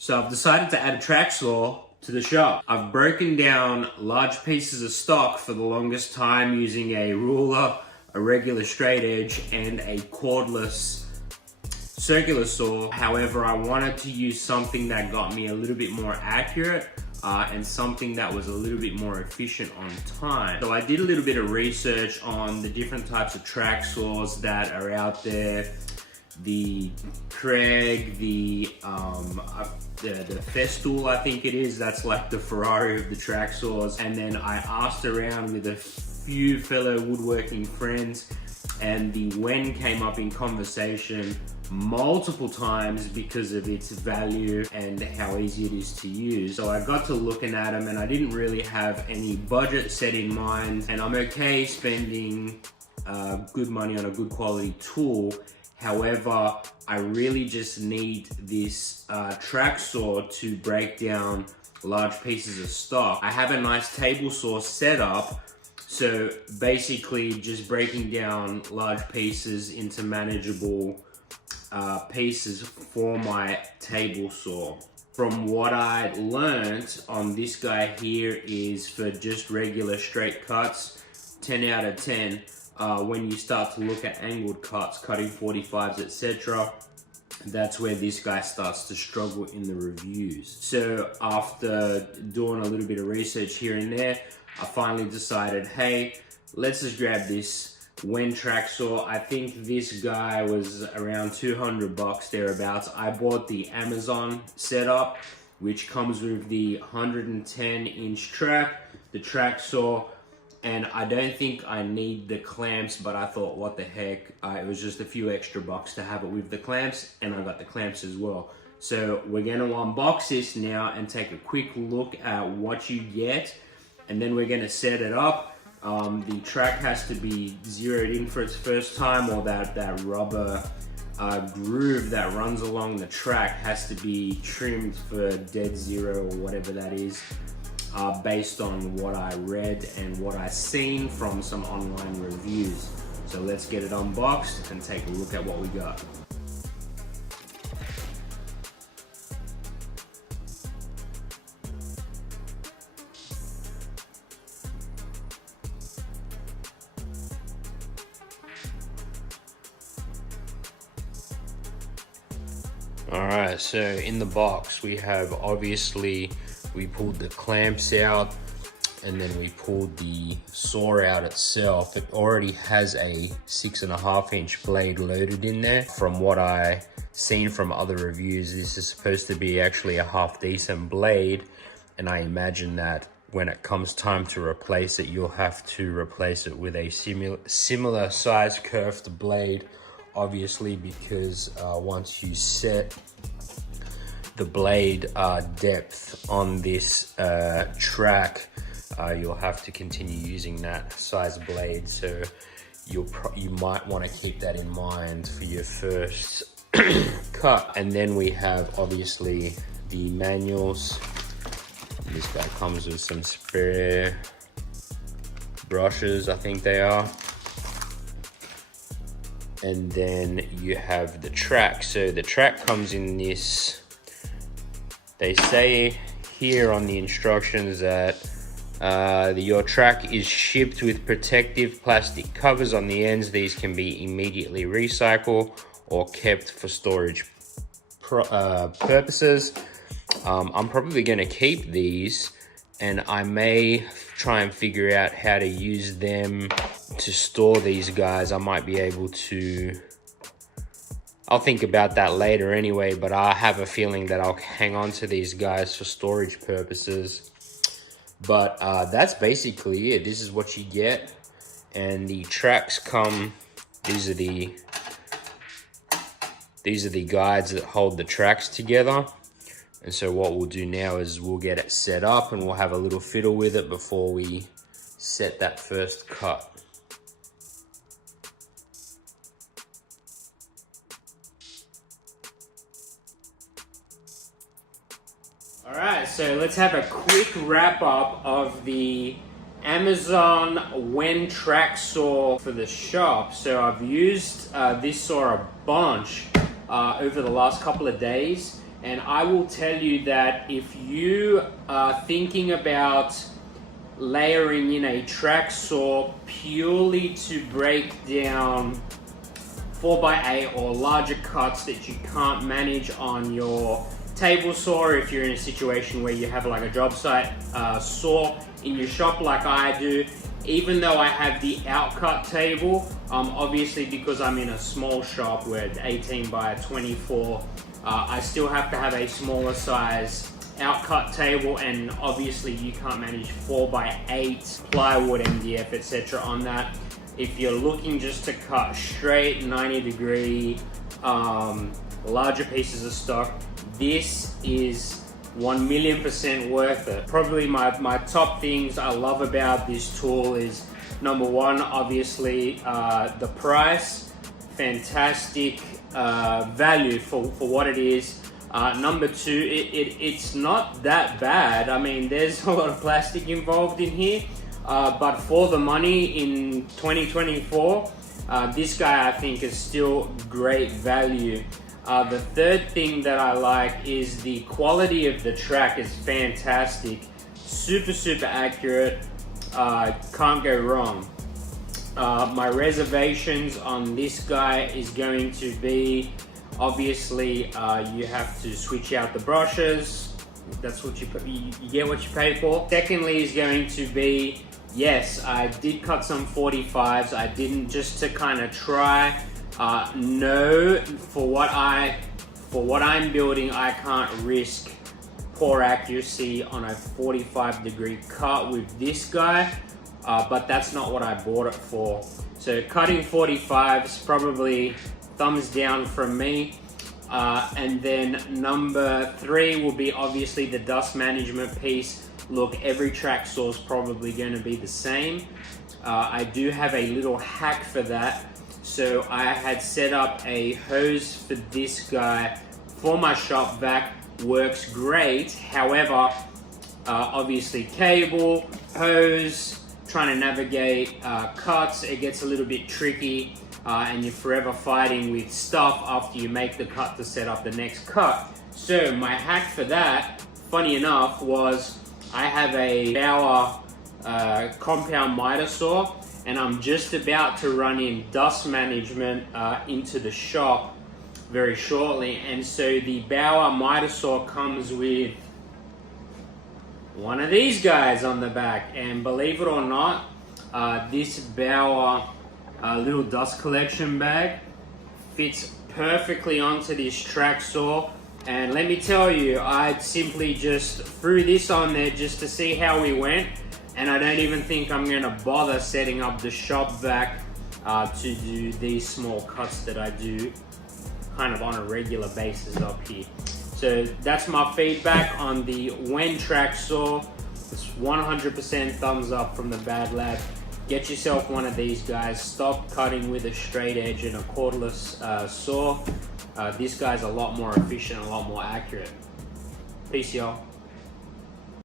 So I've decided to add a track saw to the shop. I've broken down large pieces of stock for the longest time using a ruler, a regular straight edge, and a cordless circular saw. However, I wanted to use something that got me a little bit more accurate and something that was a little bit more efficient on time. So I did a little bit of research on the different types of track saws that are out there. The Craig, the Festool, I think it is. That's like the Ferrari of the track saws. And then I asked around with a few fellow woodworking friends, and the WEN came up in conversation multiple times because of its value and how easy it is to use. So I got to looking at them, and I didn't really have any budget set in mind, and I'm okay spending good money on a good quality tool. However, I really just need this track saw to break down large pieces of stock. I have a nice table saw set up, so basically just breaking down large pieces into manageable pieces for my table saw. From what I learned on this guy here is for just regular straight cuts, 10 out of 10. When you start to look at angled cuts, cutting 45s, etc., that's where this guy starts to struggle in the reviews. So after doing a little bit of research here and there, I finally decided, hey, let's just grab this WEN Tracksaw. I think this guy was around 200 bucks thereabouts. I bought the Amazon setup, which comes with the 110-inch track, the track saw, and I don't think I need the clamps, but I thought, what the heck, it was just a few extra bucks to have it with the clamps, and I got the clamps as well. So we're gonna unbox this now and take a quick look at what you get, and then we're gonna set it up. The track has to be zeroed in for its first time, or that rubber groove that runs along the track has to be trimmed for dead zero, or whatever that is. Based on what I read and what I seen from some online reviews. So let's get it unboxed and take a look at what we got. Alright, so in the box we have, obviously, we pulled the clamps out, and then we pulled the saw out itself. It already has a 6.5-inch blade loaded in there. From what I seen from other reviews, this is supposed to be actually a half decent blade, and I imagine that when it comes time to replace it, you'll have to replace it with a similar size curved blade, obviously, because once you set the blade depth on this track, you'll have to continue using that size blade. So you might want to keep that in mind for your first cut. And then we have, obviously, the manuals. This guy comes with some spare brushes, I think they are. And then you have the track. So the track comes in this, they say here on the instructions that your track is shipped with protective plastic covers on the ends. These can be immediately recycled or kept for storage purposes. I'm probably going to keep these, and I may try and figure out how to use them to store these guys. I might be able to, I'll think about that later anyway, but I have a feeling that I'll hang on to these guys for storage purposes. But that's basically it. This is what you get, and the tracks come, these are the guides that hold the tracks together. And so what we'll do now is we'll get it set up, and we'll have a little fiddle with it before we set that first cut. Alright, so let's have a quick wrap up of the Amazon WEN Tracksaw for the shop. So I've used this saw a bunch over the last couple of days, And I will tell you that if you are thinking about layering in a track saw purely to break down 4x8 or larger cuts that you can't manage on your table saw, or if you're in a situation where you have like a job site saw in your shop like I do, even though I have the outcut table, obviously because I'm in a small shop where it's 18 by 24, I still have to have a smaller size outcut table, and obviously you can't manage 4x8 plywood, MDF, etc. on that. If you're looking just to cut straight 90-degree larger pieces of stock, this is 1,000,000% worth it. Probably my top things I love about this tool is, number one, obviously the price, fantastic value for what it is. Number two, it's not that bad. I mean, there's a lot of plastic involved in here, but for the money in 2024, this guy I think is still great value. The third thing that I like is the quality of the track is fantastic. Super accurate, can't go wrong. My reservations on this guy is going to be, obviously, you have to switch out the brushes. That's what you get what you pay for. Secondly is going to be, yes, I did cut some 45s. I didn't, just to kind of try. No, for what I'm building, I can't risk poor accuracy on a 45-degree cut with this guy. But that's not what I bought it for. So cutting 45s, probably thumbs down from me. And then number three will be obviously the dust management piece. Look, every track saw is probably going to be the same. I do have a little hack for that. So I had set up a hose for this guy for my shop vac. Works great. However, obviously cable, hose, trying to navigate cuts, it gets a little bit tricky. And you're forever fighting with stuff after you make the cut to set up the next cut. So my hack for that, funny enough, was I have a Bauer compound miter saw, and I'm just about to run in dust management into the shop very shortly. And so the Bauer miter saw comes with one of these guys on the back, and believe it or not, this Bauer little dust collection bag fits perfectly onto this track saw. And let me tell you, I simply just threw this on there just to see how we went, and I don't even think I'm gonna bother setting up the shop vac to do these small cuts that I do kind of on a regular basis up here. So that's my feedback on the WEN Tracksaw. It's 100% thumbs up from the Bad Lad. Get yourself one of these guys. Stop cutting with a straight edge and a cordless saw. This guy's a lot more efficient, a lot more accurate. Peace, y'all.